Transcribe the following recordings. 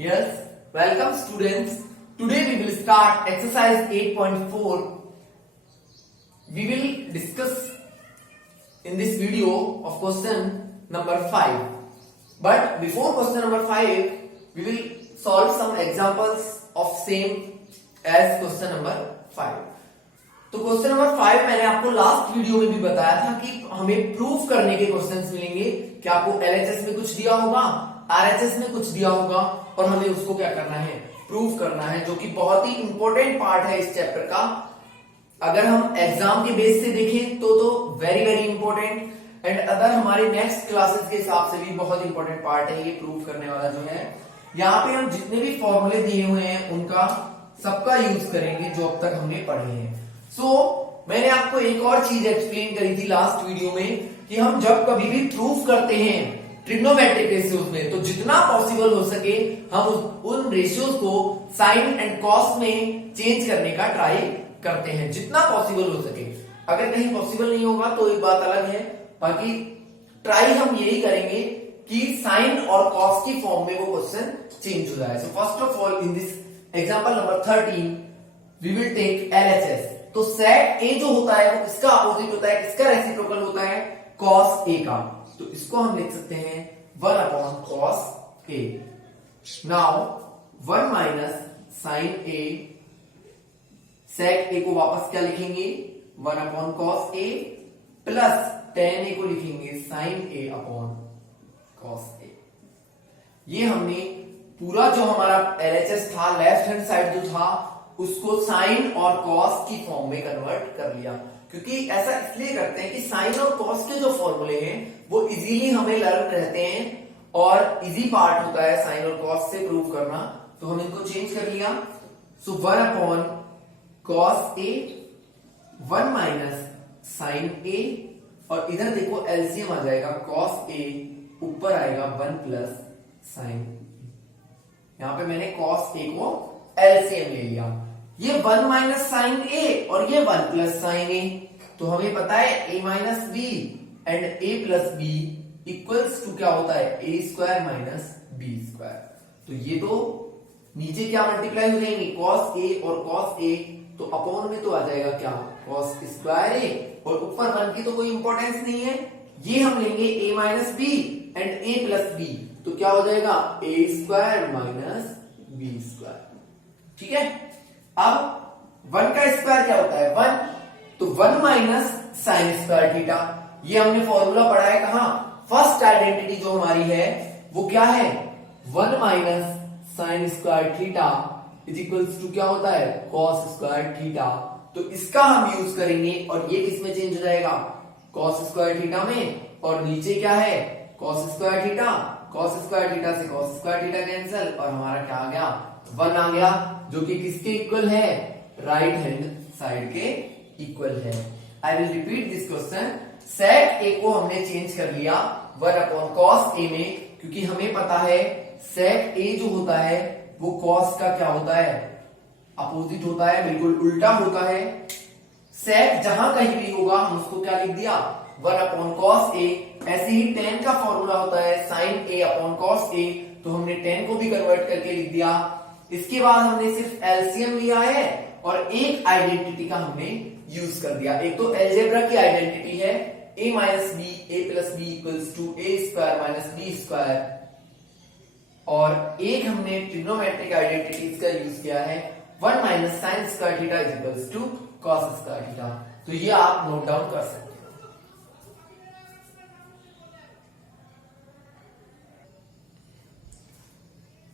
Yes, welcome students. Today we will start exercise 8.4. We will discuss in this video of question number 5. But before question number 5, we will solve some examples of same as question number 5. तो question number 5 मैंने आपको last video में भी बताया था कि हमें proof करने के क्वेश्चंस मिलेंगे कि आपको एलएचएस में कुछ दिया होगा, आरएचएस में कुछ दिया होगा और हमें उसको क्या करना है, प्रूफ करना है, जो कि बहुत ही इंपॉर्टेंट पार्ट है इस चैप्टर का। अगर हम एग्जाम के बेस से देखें तो very very important and other हमारे नेक्स्ट क्लासेस के हिसाब से भी बहुत इंपॉर्टेंट पार्ट है ये प्रूफ करने वाला जो है। यहाँ पे हम जितने भी फॉर्मूले दिए हुए हैं उनका सबका यूज करेंगे जो अब तक हमने पढ़े हैं। मैंने आपको एक और चीज एक्सप्लेन करी थी लास्ट वीडियो में कि हम जब कभी भी प्रूफ करते हैं ट्रिग्नोमेट्रिक रेशियोज में तो जितना पॉसिबल हो सके हम उन रेशियोज को साइन एंड कॉस में चेंज करने का ट्राई करते हैं जितना पॉसिबल हो सके। अगर कहीं पॉसिबल नहीं होगा तो एक बात अलग है, बाकी ट्राई हम यही करेंगे कि साइन और कॉस की फॉर्म में वो क्वेश्चन चेंज हो जाए। So first of all in this example number 13 we will take LHS. तो सेक ए जो होता है वो किसका अपोजिट होता है, किसका रेसिप्रोकल होता है, कॉस ए का। तो इसको हम लिख सकते हैं 1 upon cos A. Now 1 minus sign A, sec A को वापस क्या लिखेंगे 1 upon cos A plus ten ए को लिखेंगे sign A upon cos A. ये हमने पूरा जो हमारा एलएचएस था लेफ्ट हैंड साइड जो था उसको साइन और कॉस की फॉर्म में कन्वर्ट कर लिया, क्योंकि ऐसा इसलिए करते हैं कि साइन और कॉस के जो फॉर्मूले हैं वो इजीली हमें लर्न रहते हैं और इजी पार्ट होता है साइन और कॉस से प्रूव करना। तो हम इनको चेंज कर लिया। सो 1 upon cos A, 1 minus sign ए और इधर देखो एलसीएम आ जाएगा कॉस ए, ऊपर आएगा 1 प्लस साइन। यहां पे मैंने कॉस ए को एलसीएम ले लिया। ये 1 माइनस साइन ए और ये 1 प्लस साइन ए, तो हमें पता है a minus B and a plus B equals to क्या होता है a square minus B square. तो ये तो नीचे क्या मल्टीप्लाई हो जाएंगे कॉस ए और कॉस ए, तो अपॉन में तो आ जाएगा क्या कॉस स्क्वायर ए और ऊपर 1 की तो कोई इंपॉर्टेंस नहीं है। ये हम लेंगे a minus B and a plus B, तो क्या हो जाएगा a square minus B square. ठीक है, अब 1 का स्क्वायर क्या होता है 1, तो 1 माइनस साइन स्क्वायर थीटा। ये हमने फॉर्मूला पढ़ा है कहां, फर्स्ट आइडेंटिटी जो हमारी है वो क्या है 1 minus sine square theta is equals to क्या होता है कॉस स्क्वायर थीटा। तो इसका हम यूज करेंगे और ये किस में चेंज हो जाएगा कॉस स्क्वायर थीटा में, और नीचे क्या है cos square theta, cos square theta से कॉस स्क्वायर थीटा कैंसिल और हमारा क्या आ गया 1 आ गया, जो कि किसके इक्वल है राइट हैंड साइड के इक्वल है। I will repeat this question. Sec A को हमने चेंज कर लिया 1 अपॉन कॉस ए में, क्योंकि हमें पता है सेक ए जो होता है वो कॉस का क्या होता है अपोजिट होता है, बिल्कुल उल्टा होता है। सेक जहां कहीं भी होगा हम उसको क्या लिख दिया 1 अपॉन कॉस ए। ऐसे ही tan का फॉर्मूला होता है sign A upon cos A, तो हमने tan को भी कन्वर्ट करके लिख दिया। इसके बाद हमने सिर्फ एलसीएम लिया है और एक आइडेंटिटी का हमने यूज कर दिया। एक तो एलजेब्रा की आइडेंटिटी है a minus B A plus B equals to A square minus B square, और एक हमने ट्रिग्नोमेट्रिक आइडेंटिटीज का यूज किया है 1 minus sine square theta is equals to cos square theta. तो ये आप नोट डाउन कर सकते हैं।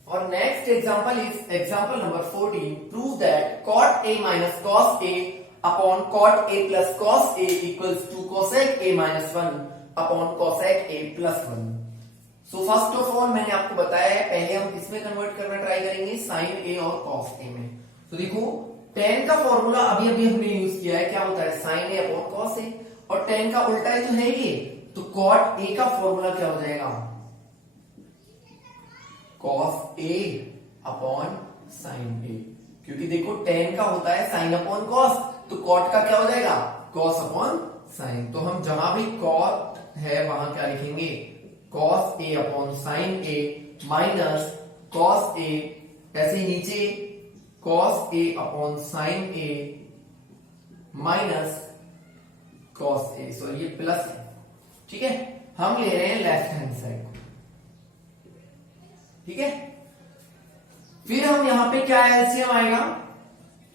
और next example is example number 14। Prove that cot a minus cos a upon cot a plus cos a equals to cosec a minus 1 upon cosec a plus 1। So first of all मैंने आपको बताया है पहले हम किसमें convert करना try करेंगे sign ए और कॉस ए में। तो देखो tan का फॉर्मूला अभी अभी हमने यूज किया है, क्या होता है sign A upon cos A, और tan का उल्टा ही तो है ये, तो cot a का फॉर्मूला क्या हो जाएगा कॉस ए अपॉन साइन ए, क्योंकि देखो tan का होता है साइन अपॉन कॉस, तो कॉट का क्या हो जाएगा कॉस अपॉन साइन। तो हम जहां भी कॉट है वहां क्या लिखेंगे cos A upon sine A minus cos A, ऐसे ही नीचे cos A upon sine A minus cos A, sorry ये प्लस है, ठीक है। हम ले रहे हैं लेफ्ट हैंड साइड, ठीक है। फिर हम यहां पे क्या एलसीएम आएगा,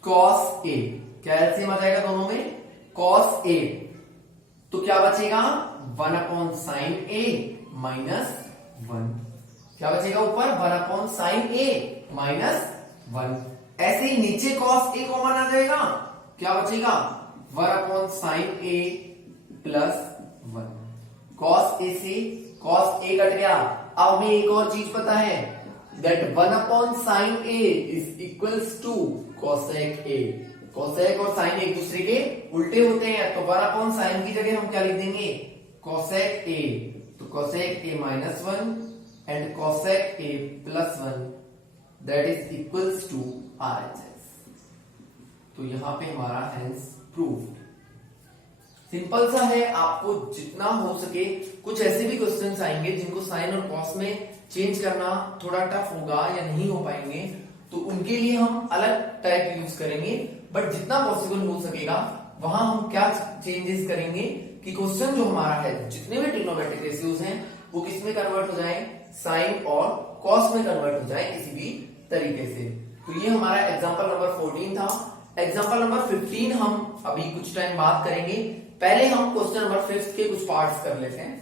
कॉस ए, क्या एलसीएम आ जाएगा दोनों में, कॉस ए, तो क्या बचेगा 1 अपॉन साइन ए माइनस 1, क्या बचेगा ऊपर 1 अपॉन साइन ए माइनस 1। ऐसे ही नीचे कॉस ए कॉमन आ जाएगा, क्या बचेगा 1 upon sine A plus 1। Cos A से कॉस ए कट गया। अब हमें एक और चीज पता है, that 1 upon sine A is equals to cosec A. Cosec और साइन एक दूसरे के उल्टे होते हैं, तो 1 अपॉन साइन की जगह हम क्या लिख देंगे, कोसेक ए, तो cosec A minus 1 and cosec A plus 1 that is equals to RHS। तो यहां पे हमारा हेंस प्रूव्ड। सिंपल सा है, आपको जितना हो सके, कुछ ऐसे भी क्वेश्चंस आएंगे जिनको साइन और कॉस में चेंज करना थोड़ा टफ होगा या नहीं हो पाएंगे, तो उनके लिए हम अलग टाइप यूज करेंगे, बट जितना पॉसिबल हो सकेगा वहां हम क्या चेंजेस करेंगे कि क्वेश्चन जो हमारा है, जितने भी ट्रिग्नोमेट्रिक रेशियोज हैं वो किस में कन्वर्ट हो जाए, साइन और कॉस में कन्वर्ट हो जाए किसी भी तरीके से। तो ये हमारा एग्जाम्पल नंबर 14 था। एग्जाम्पल नंबर 15 हम अभी कुछ टाइम बात करेंगे। पहले हम क्वेश्चन नंबर 5 के कुछ पार्ट्स कर लेते हैं।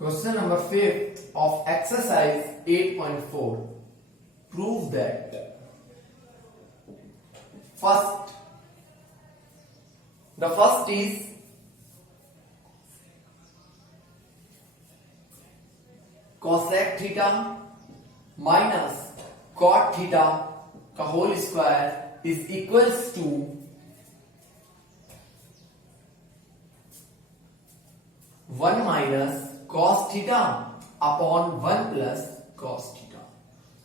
Question number 5 of exercise 8.4. Prove that the first is cosec theta minus cot theta का whole square is equals to 1 minus cos theta upon 1 plus cos theta.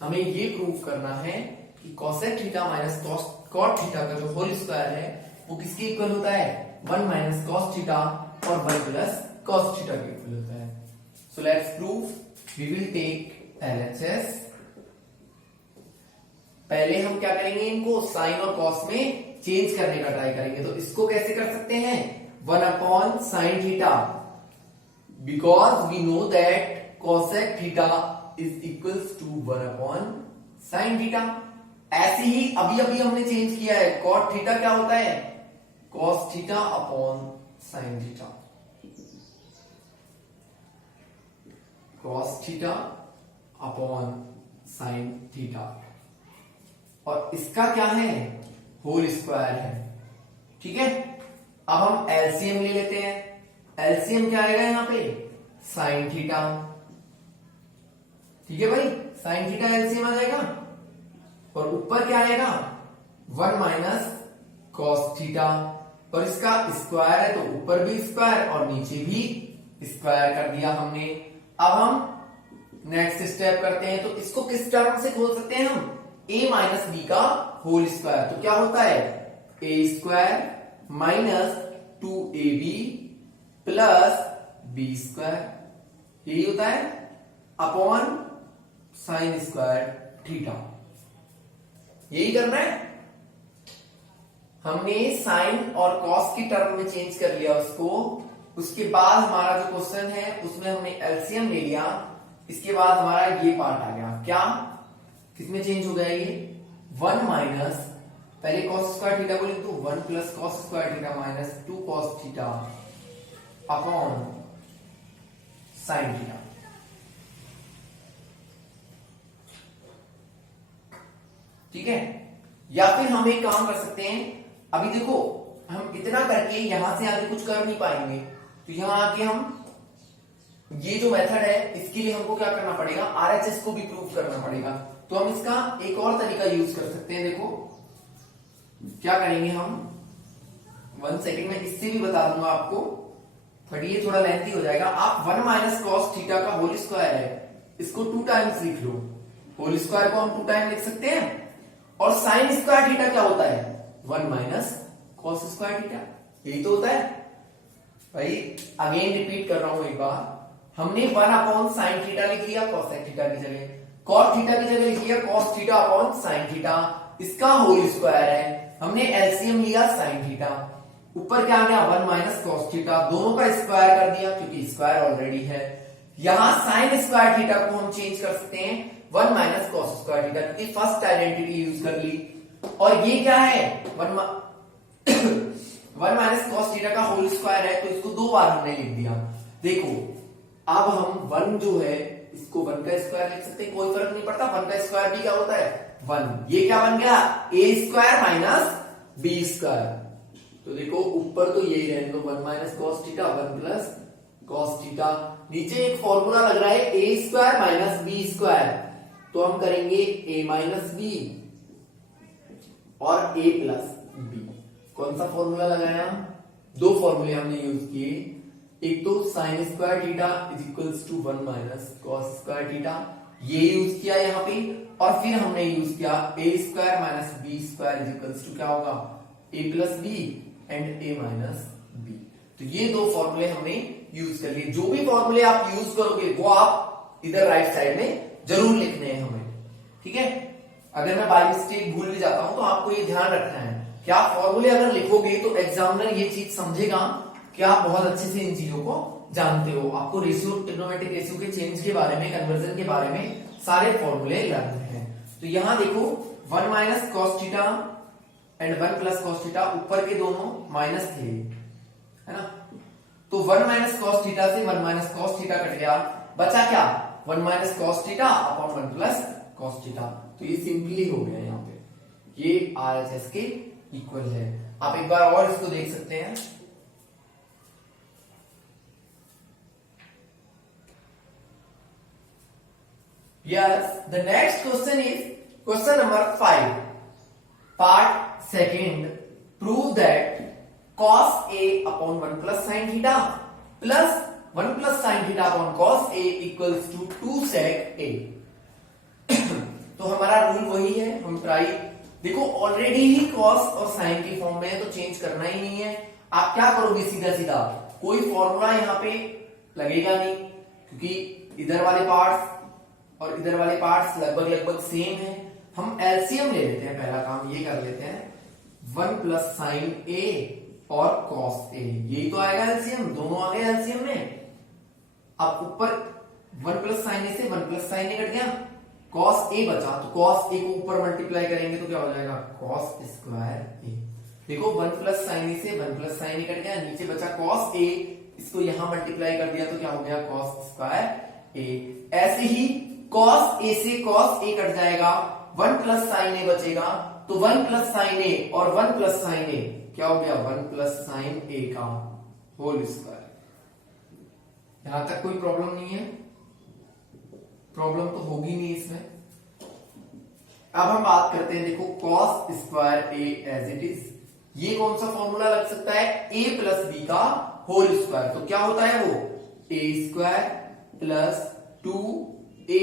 हमें ये प्रूव करना है कि cosec theta minus cot theta का जो whole square है वो किसके इक्वल होता है, 1 माइनस cos थीटा और 1 प्लस cos थीटा के इक्वल होता है। So let's prove. We will take LHS। पहले हम क्या करेंगे, इनको साइन और कॉस में चेंज करने का ट्राई करेंगे। तो इसको कैसे कर सकते हैं, 1 upon sine theta, because we know that cosec theta is equals to 1 upon sin theta। ऐसे ही अभी अभी हमने चेंज किया है, cot theta क्या होता है, cos theta upon sin theta, cos theta upon sin theta, और इसका क्या है, होल स्क्वायर है, ठीक है। अब हम एलसीएम ले लेते हैं। एलसीएम क्या आएगा यहाँ पे, साइन थीटा, ठीक है भाई, साइन थीटा एलसीएम आ जाएगा, और ऊपर क्या आएगा 1 माइनस कॉस थीटा, और इसका स्क्वायर है तो ऊपर भी स्क्वायर और नीचे भी स्क्वायर कर दिया हमने। अब हम नेक्स्ट स्टेप करते हैं, तो इसको किस टर्म से खोल सकते हैं हम, a माइनस बी का होल स्क्वायर। तो क्या होता है, a square minus 2ab plus B square, यही होता है, अपॉन साइन स्क्वायर थीटा। यही करना है। हमने साइन और कॉस की टर्म में चेंज कर लिया उसको। उसके बाद हमारा जो क्वेश्चन है उसमें हमने एलसीएम ले लिया। इसके बाद हमारा ये पार्ट आ गया, क्या किसमें चेंज हो गया, ये 1 माइनस, पहले कॉस स्क्वायर थीटा को लिख दो, 1 plus cos square theta minus 2 cos theta upon sine theta. ठीक है, या फिर हम एक काम कर सकते हैं, अभी देखो हम इतना करके यहां से आगे कुछ कर नहीं पाएंगे, तो यहां आके हम ये जो मेथड है इसके लिए हमको क्या करना पड़ेगा, आरएचएस को भी प्रूव करना पड़ेगा। तो हम इसका एक और तरीका यूज कर सकते हैं। देखो क्या करेंगे हम, 1 सेकेंड में इससे भी बता दूंगा आपको, बट ये थोड़ा लेंथी हो जाएगा। आप 1 माइनस कॉस थीटा का होल स्क्वायर है, इसको 2 टाइम्स लिख लो, होल स्क्वायर को हम 2 टाइम लिख सकते हैं, और साइन स्क्वायर थीटा क्या होता है 1 माइनस कॉस स्क्वायर थीटा, यही तो होता है भाई। अगेन रिपीट कर रहा हूं एक बार, हमने 1 अपॉन साइन थीटा लिख लिया कॉसेक थीटा की जगह, कॉस थीटा की जगह लिख लिया cos theta upon sine theta, इसका होल स्क्वायर है, हमने एलसीएम लिया साइन थीटा, ऊपर क्या आ गया 1 माइनस कॉस थीटा, दोनों का स्क्वायर कर दिया क्योंकि स्क्वायर ऑलरेडी है। यहां साइन स्क्वायर थीटा को हम चेंज कर सकते हैं 1 माइनस कॉस स्क्वायर थीटा, क्योंकि फर्स्ट आइडेंटिटी यूज कर ली, और ये क्या है 1 माइनस कॉस थीटा का होल स्क्वायर है, तो इसको 2 बार हमने लिख दिया। देखो अब हम 1 जो है इसको 1 का स्क्वायर लिख सकते हैं, कोई फर्क नहीं पड़ता, 1 का स्क्वायर भी क्या होता है 1, ये क्या बन गया ए स्क्वायर माइनस बी स्क्वायर। तो देखो ऊपर तो यही रहने दो 1 minus cos theta 1 plus cos theta, नीचे एक फॉर्मूला लग रहा है A square minus B square, तो हम करेंगे ए माइनस बी और ए प्लस बी। कौन सा फॉर्मूला लगाया, 2 फॉर्मूले हमने यूज किए, एक तो sine square theta is equals to 1 minus cos square theta, ये यूज किया यहाँ पे, और फिर हमने यूज किया A square minus B square is equals to क्या होगा A plus B and A minus B. तो ये 2 फॉर्मूले हमने यूज कर लिए, जो भी फॉर्मूले आप यूज करोगे वो आप इधर राइट साइड में जरूर लिखने हैं हमें, ठीक है। अगर मैं बाय मिस्टेक भूल भी जाता हूं तो आपको ये ध्यान रखना है कि आप फॉर्मूले अगर लिखोगे तो एग्जामिनर ये चीज समझेगा कि आप बहुत अच्छे से इन चीजों को जानते हो, आपको रेशियो ट्रिग्नोमेट्रिक रेशियो के चेंज के बारे में, कन्वर्जन के बारे में सारे फॉर्मूले लर्न हैं। तो यहां देखो 1 minus cos theta and 1 plus cos theta, ऊपर के दोनों माइनस थे, है ना, तो 1 माइनस कॉस थीटा से 1 माइनस कॉस थीटा कट गया, बचा क्या 1 minus cos theta upon 1 plus cos theta, तो ये सिंपली हो गया यहाँ पे, ये आरएचएस के इक्वल है। आप एक बार और इसको देख सकते हैं, yes, the next question is question number 5, part second, prove that cos a upon 1 plus sin theta plus 1 plus sin theta upon cos a equals to 2 sec a। तो हमारा रूल वही है, हम ट्राई, देखो ऑलरेडी ही cos और sin की form में है तो चेंज करना ही नहीं है। आप क्या करोगे सीधा सीधा, कोई फॉर्मूला यहाँ पे लगेगा नहीं, क्योंकि इधर वाले पार्ट्स और इधर वाले पार्ट्स लगभग लगभग सेम है। हम एलसीएम ले लेते हैं, पहला काम ये कर लेते हैं 1 प्लस साइन ए और कॉस ए, यही तो आएगा एलसीएम, दोनों आ गए एलसीएम में। अब ऊपर 1 प्लस साइन ए से 1 प्लस साइन ए कट गया, कॉस ए बचा, तो कॉस ए को ऊपर मल्टीप्लाई करेंगे तो क्या हो जाएगा कॉस स्क्वायर ए। देखो 1 प्लस साइन ए से 1 प्लस साइन ए कट गया, नीचे बचा कॉस ए, इसको यहां मल्टीप्लाई कर दिया तो क्या हो गया कॉस स्क्वायर ए। ऐसे ही कॉस ए से कॉस ए कट जाएगा, 1 प्लस साइन ए बचेगा, तो 1 प्लस साइन ए और 1 प्लस साइन ए क्या हो गया 1 प्लस साइन ए का होल स्क्वायर। यहां तक कोई प्रॉब्लम नहीं है, प्रॉब्लम तो होगी नहीं इसमें। अब हम बात करते हैं, देखो cos square A as it is, ये कौन सा फॉर्मूला लग सकता है ए प्लस बी का होल स्क्वायर, तो क्या होता है वो ए स्क्वायर प्लस 2a,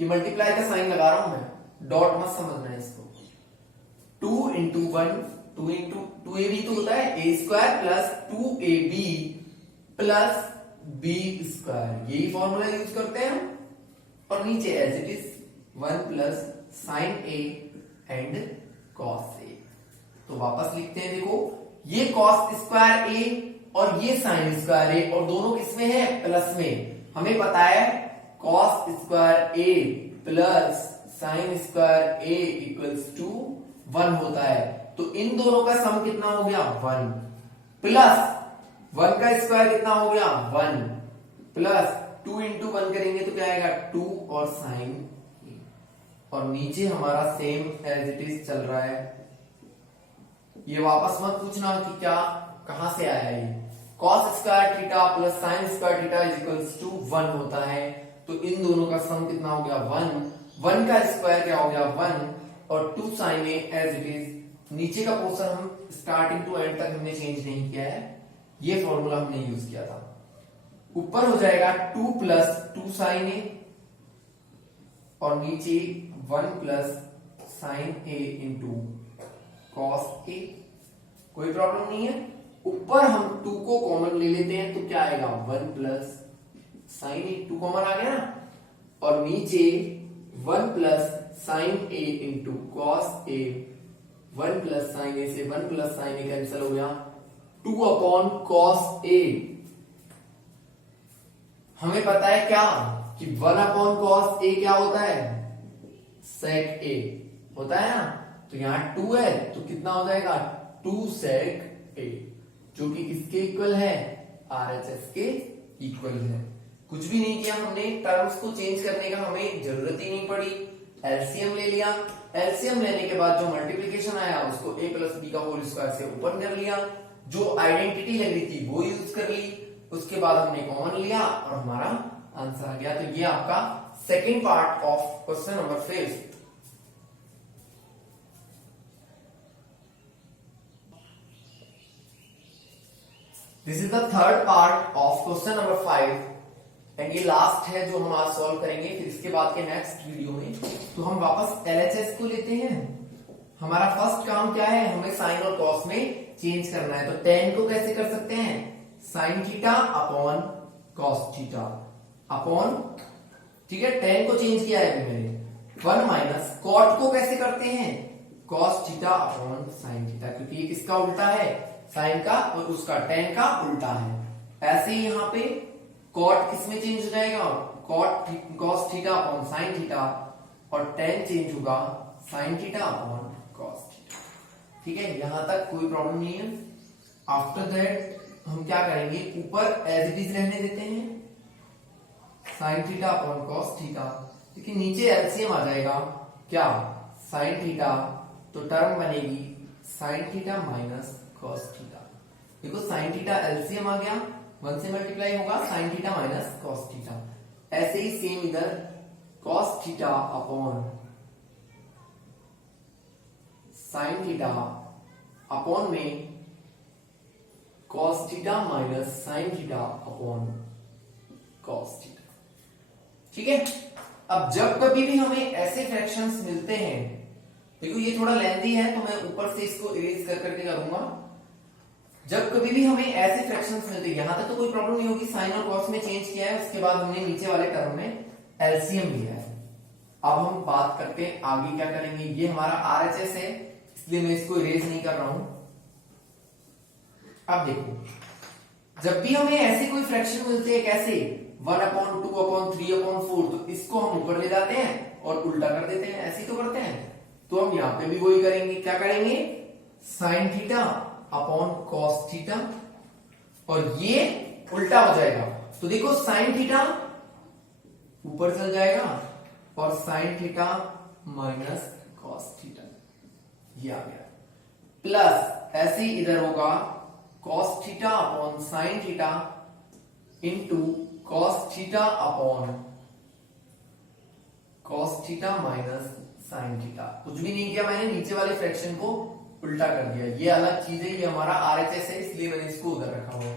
ये मल्टीप्लाई का साइन लगा रहा हूं मैं, डॉट मत समझना है इसको, 2 इंटू 1, 2 इंटू 2ab तो होता है A square plus 2ab plus B square, यही फॉर्मूला यूज करते हैं हम। और नीचे as it is 1 plus sine A and cos A, तो वापस लिखते हैं, देखो ये कॉस स्क्वायर ए और ये साइन स्क्वायर ए, और दोनों किसमें है प्लस में, हमें पता है cos square A plus sine square A equals to 1 होता है, तो इन दोनों का सम कितना हो गया 1 प्लस 1 का स्क्वायर कितना हो गया 1 प्लस 2 इंटू 1 करेंगे तो क्या आएगा 2 और साइन, और नीचे हमारा सेम एज इट इज चल रहा है। ये वापस मत पूछना कि क्या कहां से आया ये, cos square theta plus sine square theta is equals to 1 होता है, तो इन दोनों का सम कितना हो गया 1, 1 का स्क्वायर क्या हो गया 1 और 2 sine A as it is. नीचे का पोर्शन हम स्टार्टिंग टू एंड तक हमने चेंज नहीं किया है, ये फॉर्मूला हमने यूज किया था। ऊपर हो जाएगा 2 प्लस 2 साइन ए और नीचे 1 plus sine A into cos A. कोई प्रॉब्लम नहीं है। ऊपर हम 2 को कॉमन ले लेते हैं तो क्या आएगा 1 प्लस साइन ए, 2 कॉमन आ गया ना, और नीचे 1 plus sine A into cos A. 1 plus sine ए से 1 प्लस साइन ए कैंसिल हो गया, 2 अपॉन कॉस ए। हमें पता है क्या कि 1 अपॉन कॉस ए क्या होता है, सेक ए होता है ना। तो यहां 2 है तो कितना हो जाएगा 2 सेक ए, जो कि किसके इक्वल है, आरएचएस के इक्वल है। कुछ भी नहीं किया हमने, टर्म्स को चेंज करने का हमें जरूरत ही नहीं पड़ी। एलसीएम ले लिया, एलसीएम लेने के बाद जो मल्टीप्लिकेशन आया उसको a प्लस बी का होल स्क्वायर से ओपन कर लिया, जो आइडेंटिटी लग रही थी वो यूज कर ली, उसके बाद हमने कॉमन लिया और हमारा आंसर आ गया। तो ये आपका second part of question number 5। This is the third part of question number 5 and ये लास्ट है जो हम आज सॉल्व करेंगे। फिर इसके बाद के नेक्स्ट वीडियो में तो हम वापस एलएचएस को लेते हैं। हमारा फर्स्ट काम क्या है, हमें साइन और कॉस में चेंज करना है। तो tan को कैसे कर सकते हैं, sine theta upon cos theta upon, ठीक है, tan को चेंज किया है मैंने, 1 माइनस कॉट को कैसे करते हैं, cos theta upon sine theta, क्योंकि ये किसका उल्टा है, साइन का, और उसका tan का उल्टा है। ऐसे ही यहाँ पे कॉट किसमें चेंज हो जाएगा, cot cos theta upon sine theta, और tan चेंज होगा sine theta upon cos theta. ठीक है, यहां तक कोई प्रॉब्लम नहीं है। आफ्टर दैट हम क्या करेंगे, ऊपर एज इट इज रहने देते हैं sine theta upon cos theta, लेकिन नीचे एलसीएम आ जाएगा क्या, साइन थीटा, तो टर्म बनेगी sine theta minus cos theta. देखो साइन थीटा एलसीएम आ गया, 1 से मल्टीप्लाई होगा sine theta minus cos theta. ऐसे ही सेम इधर cos theta upon sine theta upon में cos theta minus sine theta upon cos theta. ठीक है, अब जब कभी भी हमें ऐसे फ्रैक्शंस मिलते हैं, देखो ये थोड़ा लेंथी है तो मैं ऊपर से इसको इरेज कर करके करूंगा। जब कभी भी हमें ऐसे फ्रैक्शंस मिलते हैं, यहां तक तो कोई प्रॉब्लम नहीं होगी, साइन और कॉस में चेंज किया है, उसके बाद हमने नीचे वाले टर्म में एलसीएम लिया है। अब हम बात करते हैं आगे क्या करेंगे। ये हमारा आरएचएस है, इसलिए मैं इसको इरेज नहीं कर रहा हूं। अब देखो, जब भी हमें ऐसे कोई फ्रैक्शन मिलते हैं, कैसे 1 अपॉन 2 अपॉन 3 अपॉन 4, तो इसको हम ऊपर ले जाते हैं और उल्टा कर देते हैं, ऐसे ही तो करते हैं। तो हम यहां पे भी वही करेंगे, क्या करेंगे, sign theta upon cos theta, और ये उल्टा हो जाएगा। तो देखो साइन थीटा ऊपर चल जाएगा और sign theta minus cos theta, ये आ गया, प्लस ऐसे ही इधर होगा cos theta upon sine theta into cos theta upon cos theta minus sine theta. कुछ भी नहीं किया मैंने, नीचे वाले फ्रैक्शन को उल्टा कर दिया। ये अलग चीज है, ये हमारा आरएचएस है, इसलिए मैंने इसको उधर रखा हुआ।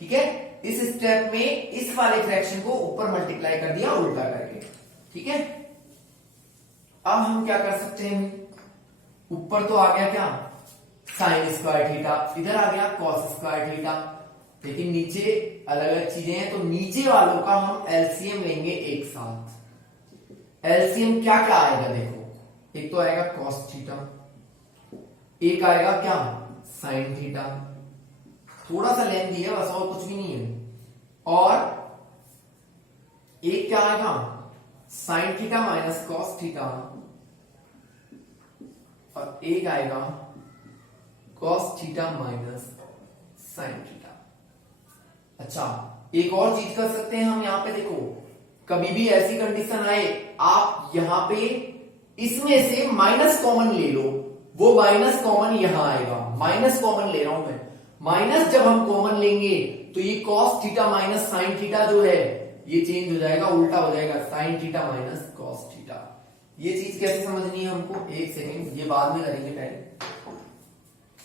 ठीक है, इस स्टेप में इस वाले फ्रैक्शन को ऊपर मल्टीप्लाई कर दिया उल्टा करके। ठीक है, अब हम क्या कर सकते हैं, ऊपर तो आ गया क्या, साइन स्क्वायर थीटा, इधर आ गया कॉस स्क्वायर थीटा, लेकिन नीचे अलग अलग चीजें हैं, तो नीचे वालों का हम एलसीएम लेंगे एक साथ। एलसीएम क्या क्या आएगा, देखो, एक तो आएगा कॉस थीटा, एक आएगा क्या, साइन थीटा, थोड़ा सा लेंथ दिया बस, और कुछ भी नहीं है, और एक क्या आएगा, sign theta minus cos theta, और एक आएगा cos theta minus sine theta. अच्छा, एक और चीज कर सकते हैं हम यहां पे, देखो कभी भी ऐसी कंडीशन आए, आप यहां पे इसमें से माइनस कॉमन ले लो, वो माइनस कॉमन यहां आएगा, माइनस कॉमन ले रहा हूं मैं। माइनस जब हम कॉमन लेंगे तो ये cos theta minus sine theta जो है ये चेंज हो जाएगा, उल्टा हो जाएगा, sign theta minus cos theta. ये चीज कैसे समझनी है हमको, एक सेकेंड, ये बाद में करेंगे पहले।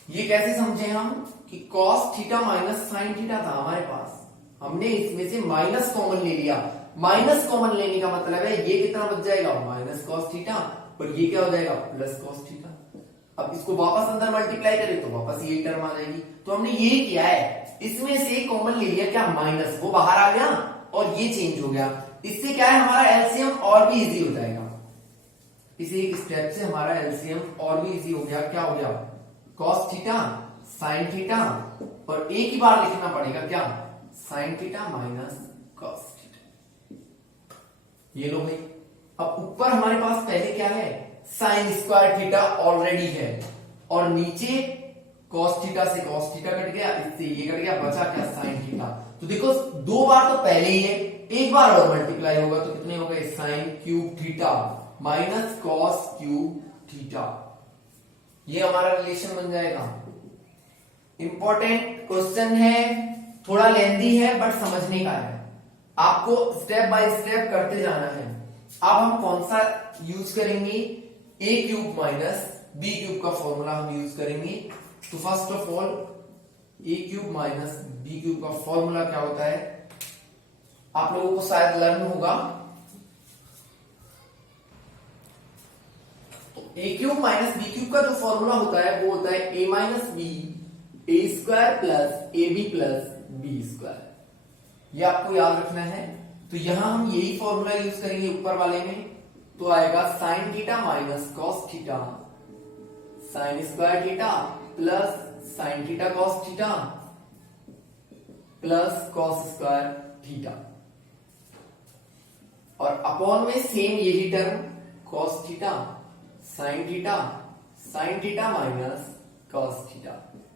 ये कैसे समझे हम कि cos theta minus sine theta था हमारे पास, हमने इसमें से माइनस कॉमन ले लिया, माइनस कॉमन लेने का मतलब है ये कितना बच जाएगा माइनस कॉस थीटा और ये क्या हो जाएगा प्लस कॉस थीटा। अब इसको वापस अंदर मल्टीप्लाई करें तो वापस ये टर्म आ जाएगी। तो हमने ये किया है, इसमें से कॉमन ले लिया क्या माइनस, वो बाहर आ गया और ये चेंज हो गया। इससे क्या है हमारा एलसीएम और भी इजी हो जाएगा। इस एक स्टेप से हमारा एलसीएम और भी इजी हो गया। क्या हो गया कॉस थीटा साइन थीटा और एक ही बार लिखना पड़ेगा क्या sine theta minus cos theta. ये लो भाई। अब ऊपर हमारे पास पहले क्या है साइन स्क्वायर थीटा ऑलरेडी है और नीचे कॉस थीटा से कॉस थीटा कट गया, इससे ये कट गया, बचा क्या साइन थीटा। तो देखो दो बार तो पहले ही है, एक बार और मल्टीप्लाई होगा तो कितने हो गए sine cube theta minus cos cube theta. ये हमारा रिलेशन बन जाएगा। इंपॉर्टेंट क्वेश्चन है, थोड़ा लेंदी है बट समझने का है, आपको स्टेप बाय स्टेप करते जाना है। अब हम कौन सा यूज करेंगे A cube minus B cube का फॉर्मूला हम यूज करेंगे। तो first of all A cube minus B cube का फॉर्मूला क्या होता है आप लोगों को शायद लर्न होगा। तो A cube minus B cube का जो फॉर्मूला होता है वो होता है A minus B A square plus A B plus B square. ये आपको याद रखना है। तो यहां हम यही फॉर्मूला यूज करेंगे ऊपर वाले में। तो आएगा sign theta minus cos theta sine square theta plus sine theta cos theta plus cos square theta और अपॉन में सेम यही term cos theta sine theta minus cos theta.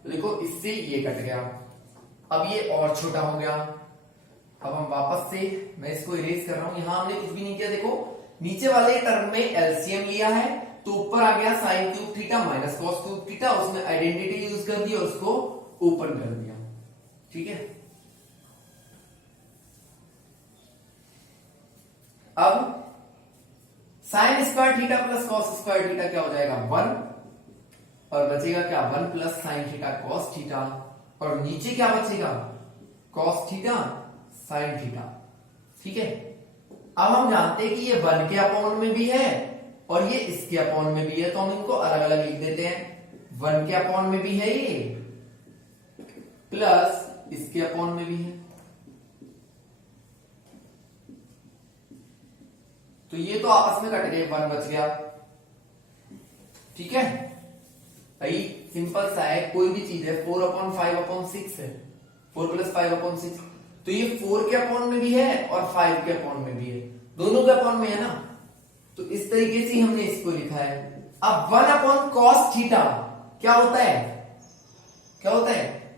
देखो इससे ये कट गया, अब ये और छोटा हो गया। अब हम वापस से मैं इसको इरेज कर रहा हूं, यहां हमने कुछ भी नहीं किया। देखो नीचे वाले टर्म में एलसीएम लिया है तो ऊपर आ गया sine cube theta minus cos cube theta, उसमें आइडेंटिटी यूज कर दी और उसको ओपन कर दिया। ठीक है। अब sign square theta plus cos square theta क्या हो जाएगा 1 और बचेगा क्या 1 plus sine theta cos theta और नीचे क्या बचेगा कॉस थीटा साइन थीटा। ठीक है। अब हम जानते हैं कि ये 1 के अपॉन में भी है और ये इसके अपॉन में भी है, तो हम इनको अलग अलग लिख देते हैं। 1 के अपॉन में भी है ये प्लस इसके अपॉन में भी है। तो ये तो आपस में कट गए, 1 बच गया। ठीक है भाई, सिंपल सा है। कोई भी चीज है 4/5/6 है, 4 + 5/6, तो ये 4 के अपॉन में भी है और 5 के अपॉन में भी है, दोनों के अपॉन में है ना। तो इस तरीके से हमने इसको लिखा है। अब 1/cos थीटा क्या होता है, क्या होता है